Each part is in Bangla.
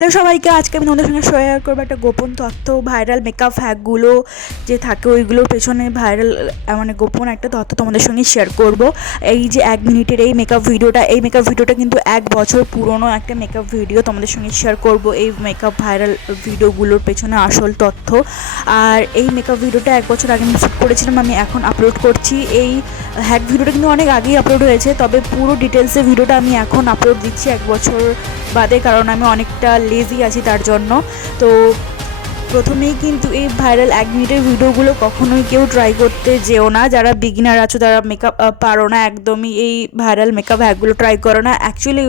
হ্যালো সবাইকে, আজকে আমি তোমাদের সঙ্গে শেয়ার করবো একটা গোপন তথ্য। ভাইরাল মেকআপ হ্যাকগুলো যে থাকে ওইগুলোর পেছনে ভাইরাল মানে গোপন একটা তথ্য তোমাদের সঙ্গে শেয়ার করব। এই যে 1 মিনিটের এই মেকআপ ভিডিওটা কিন্তু 1 বছর পুরনো একটা মেকআপ ভিডিও। তোমাদের সঙ্গে শেয়ার করব এই মেকআপ ভাইরাল ভিডিওগুলোর পেছনে আসল তথ্য। আর এই মেকআপ ভিডিওটা 1 বছর আগে আমি শ্যুট করেছিলাম, আমি এখন আপলোড করছি। এই হ্যাক ভিডিওটা কিন্তু অনেক আগেই আপলোড হয়েছে, তবে পুরো ডিটেলসে ভিডিওটা আমি এখন আপলোড দিচ্ছি 1 বছর বাদে, কারণ আমি অনেকটা লেজি আছি তার জন্য। তো প্রথমেই কিন্তু এই ভাইরাল 1 মিনিটের ভিডিওগুলো কখনোই কেউ ট্রাই করতে যেও না। যারা বিগিনার আছো, যারা মেকআপ পারো না একদমই, এই ভাইরাল মেকআপ হ্যাকগুলো ট্রাই করো না। অ্যাকচুয়ালি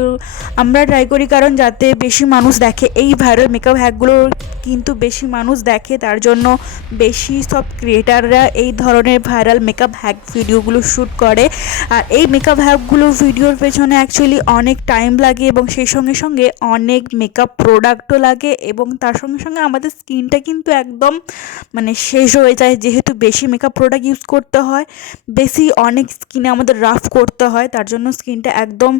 আমরা ট্রাই করি কারণ যাতে বেশি মানুষ দেখে। এই ভাইরাল মেকআপ হ্যাকগুলো কিন্তু বেশি মানুষ দেখে, তার জন্য বেশি সব ক্রিয়েটাররা এই ধরনের ভাইরাল মেকআপ হ্যাক ভিডিওগুলো শ্যুট করে। আর এই মেকআপ হ্যাকগুলো ভিডিওর পেছনে অ্যাকচুয়ালি অনেক টাইম লাগে এবং সেই সঙ্গে সঙ্গে অনেক মেকআপ প্রোডাক্টও লাগে, এবং তার সঙ্গে সঙ্গে আমাদের স্কিনটা কিন্তু একদম মানে শেষ হয়ে যায়, যেহেতু বেশি মেকআপ প্রোডাক্ট ইউজ করতে হয়, অনেক স্কিনে আমাদের রাফ করতে হয়, তার জন্য স্কিনটা একদম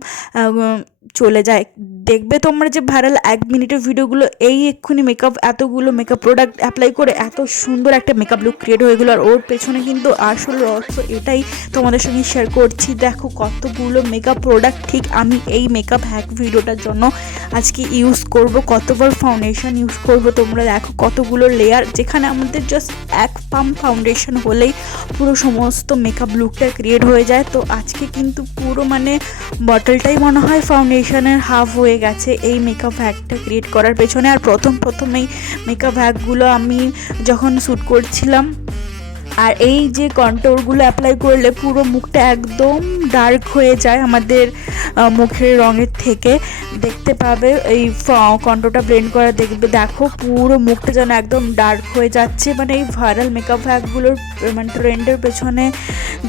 চলে যায়। দেখবে তোমরা যে ভাইরাল 1 মিনিটের ভিডিওগুলো, এক্ষুনি এতগুলো মেকআপ প্রোডাক্ট অ্যাপ্লাই করে এত সুন্দর একটা মেকআপ লুক ক্রিয়েট হয়ে গেলো। আর ওর পেছনে কিন্তু আসল রহস্য এটাই তোমাদের সঙ্গে শেয়ার করছি। দেখো কতগুলো মেকআপ প্রোডাক্ট ঠিক আমি এই মেকআপ হ্যাক ভিডিওটার জন্য আজকে ইউজ করব, কতবার ফাউন্ডেশন ইউজ করব। তোমরা দেখো কতগুলো লেয়ার, যেখানে আমাদের জাস্ট 1 পাম্প ফাউন্ডেশন হলেই পুরো সমস্ত মেকআপ লুকটা ক্রিয়েট হয়ে যায়। তো আজকে কিন্তু পুরো মানে বটলটাই মনে হয় ফাউন্ডেশনের হাফ হয়ে গেছে এই মেকআপ হ্যাকটা ক্রিয়েট করার পেছনে। আর প্রথমেই মেকআপ হ্যাকগুলো আমি যখন শ্যুট করছিলাম, আর এই যে কন্ট্রোলগুলো অ্যাপ্লাই করলে পুরো মুখটা একদম ডার্ক হয়ে যায় আমাদের মুখের রঙের থেকে। দেখতে পাবে এই কন্ট্রোলটা ব্লেন্ড করা, দেখো পুরো মুখটা যেন একদম ডার্ক হয়ে যাচ্ছে। মানে এই ভাইরাল মেকআপ হ্যাকগুলোর মানে ট্রেন্ডের পেছনে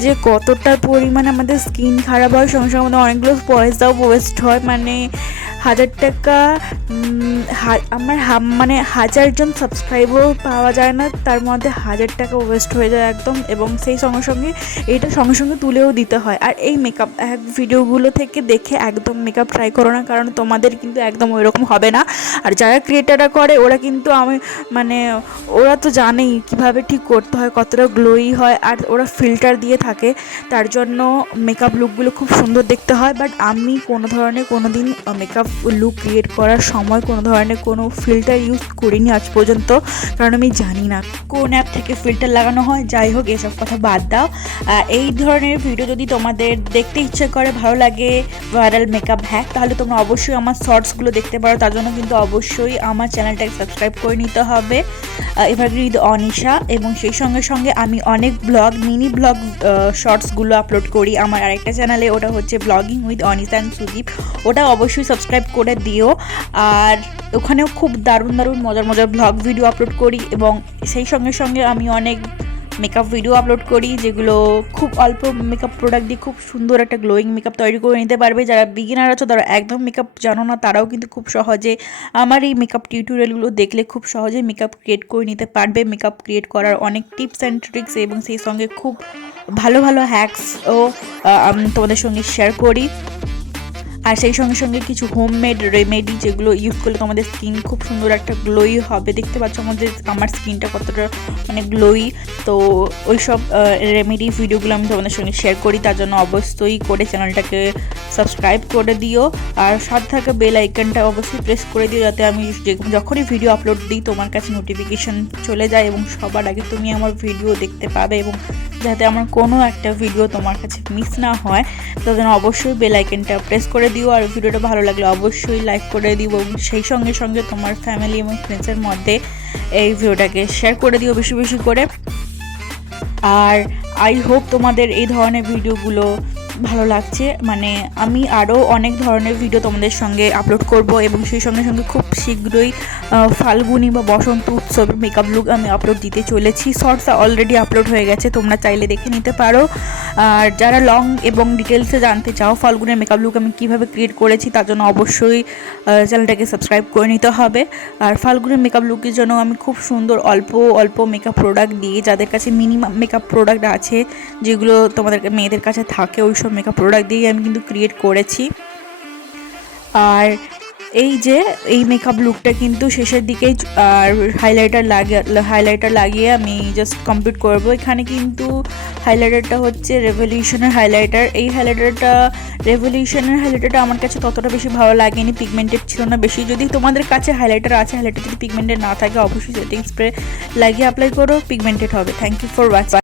যে কতটা পরিমাণে আমাদের স্কিন খারাপ হয়, সঙ্গে সঙ্গে আমাদের অনেকগুলো পয়সাও ওয়েস্ট হয়। মানে 1000 টাকা আমার মানে 1000 জন সাবস্ক্রাইবার পাওয়া যায় না, তার মধ্যে 1000 টাকা ওয়েস্ট হয়ে যায় একদম, এবং সেই সঙ্গে সঙ্গে এটা সঙ্গে সঙ্গে তুলেও দিতে হয়। আর এই মেকআপ ভিডিওগুলো থেকে দেখে একদম মেকআপ ট্রাই করো না, কারণ তোমাদের কিন্তু একদম ওই রকম হবে না। আর যারা ক্রিয়েটাররা করে ওরা কিন্তু মানে ওরা তো জানেই কীভাবে ঠিক করতে হয়, কতটা গ্লোই হয়, আর ওরা ফিল্টার দিয়ে থাকে, তার জন্য মেকআপ লুকগুলো খুব সুন্দর দেখতে হয়। বাট আমি কোনো দিন মেকআপ লুক ক্রিয়েট করার সময় কোনো ধরনের কোনো ফিল্টার ইউজ করিনি আজ পর্যন্ত, কারণ আমি জানি না কোন অ্যাপ থেকে ফিল্টার লাগানো হয়। যাই হোক, এসব কথা বাদ দাও। এই ধরনের ভিডিও যদি তোমাদের দেখতে ইচ্ছে করে, ভালো লাগে ভাইরাল মেকআপ হ্যাক, তাহলে তোমরা অবশ্যই আমার শর্টসগুলো দেখতে পারো। তার জন্য কিন্তু অবশ্যই আমার চ্যানেলটাকে সাবস্ক্রাইব করে নিতে হবে, এভারগ্রিন উইথ অনিশা। এবং সেই সঙ্গে সঙ্গে আমি অনেক মিনি ব্লগ শর্টসগুলো আপলোড করি আমার আরেকটা চ্যানেলে, ওটা হচ্ছে blogging with Anisha and Sudip. ওটা অবশ্যই সাবস্ক্রাইব করে দিও। আর ওখানেও খুব দারুণ মজার ব্লগ ভিডিও আপলোড করি, এবং সেই সঙ্গে সঙ্গে আমি অনেক মেকআপ ভিডিও আপলোড করি, যেগুলো খুব অল্প মেকআপ প্রোডাক্ট দিয়ে খুব সুন্দর একটা গ্লোয়িং মেকআপ তৈরি করে নিতে পারবে। যারা বিগিনার আছো, তারা একদম মেকআপ জানো না, তারাও কিন্তু খুব সহজে আমার এই মেকআপ টিউটোরিয়ালগুলো দেখলে খুব সহজে মেকআপ ক্রিয়েট করে নিতে পারবে। মেকআপ ক্রিয়েট করার অনেক টিপস অ্যান্ড ট্রিক্স এবং সেই সঙ্গে খুব ভালো হ্যাকসও আমি তোমাদের সঙ্গে শেয়ার করি। আর সেই সঙ্গে সঙ্গে কিছু হোমমেড রেমেডি, যেগুলো ইউজ করলে তোমাদের স্কিন খুব সুন্দর একটা গ্লোই হবে। দেখতে পাচ্ছ আমার স্কিনটা কতটা মানে গ্লোই। তো ওই সব রেমেডি ভিডিওগুলো আমি তোমাদের সঙ্গে শেয়ার করি, তার জন্য অবশ্যই করে চ্যানেলটাকে সাবস্ক্রাইব করে দিও। আর সাথে থাকা বেল আইকনটা অবশ্যই প্রেস করে দিও, যাতে আমি যখনই ভিডিও আপলোড দিই তোমার কাছে নোটিফিকেশান চলে যায় এবং সবার আগে তুমি আমার ভিডিও দেখতে পাবে, এবং যাতে আমার কোনো একটা ভিডিও তোমার কাছে মিস না হয়, তার জন্য অবশ্যই বেল আইকনটা প্রেস করে দিও। আর ভিডিওটা ভালো লাগলে অবশ্যই লাইক করে দিও, এবং সেই সঙ্গে সঙ্গে তোমার ফ্যামিলি এবং ফ্রেন্ডসের মধ্যে এই ভিডিওটাকে শেয়ার করে দিও বেশি করে। আর আই হোপ তোমাদের এই ধরনের ভিডিওগুলো ভালো লাগছে। মানে আমি আরও অনেক ধরনের ভিডিও তোমাদের সঙ্গে আপলোড করব, এবং সেই সঙ্গে সঙ্গে খুব শীঘ্রই ফাল্গুনি বা বসন্ত উৎসবের মেকআপ লুক আমি আপলোড দিতে চলেছি। শর্টস অলরেডি আপলোড হয়ে গেছে, তোমরা চাইলে দেখে নিতে পারো। আর যারা লং এবং ডিটেলসে জানতে চাও ফাল্গুনের মেকআপ লুক আমি কীভাবে ক্রিয়েট করেছি, তার জন্য অবশ্যই চ্যানেলটাকে সাবস্ক্রাইব করে নিতে হবে। আর ফাল্গুনের মেকআপ লুকের জন্য আমি খুব সুন্দর অল্প মেকআপ প্রোডাক্ট দিয়ে, যাদের কাছে মিনিমাম মেকআপ প্রোডাক্ট আছে, যেগুলো তোমাদের মেয়েদের কাছে থাকে, ওই সব মেকআপ প্রোডাক্ট দিয়েই আমি কিন্তু ক্রিয়েট করেছি। আর এই যে এই মেকআপ লুকটা কিন্তু শেষের দিকেই আর হাইলাইটার লাগিয়ে আমি জাস্ট কমপ্লিট করব। এখানে কিন্তু হাইলাইটারটা হচ্ছে রেভলিউশনের হাইলাইটার। এই রেভলিউশনের হাইলাইটারটা আমার কাছে ততটা বেশি ভালো লাগেনি, পিগমেন্টেড ছিল না বেশি। যদি তোমাদের কাছে হাইলাইটার আছে, হাইলাইটার যদি পিগমেন্টেড না থাকে অবশ্যই সেটিং স্প্রে লাগিয়ে অ্যাপ্লাই করো, পিগমেন্টেড হবে। Thank you for watching.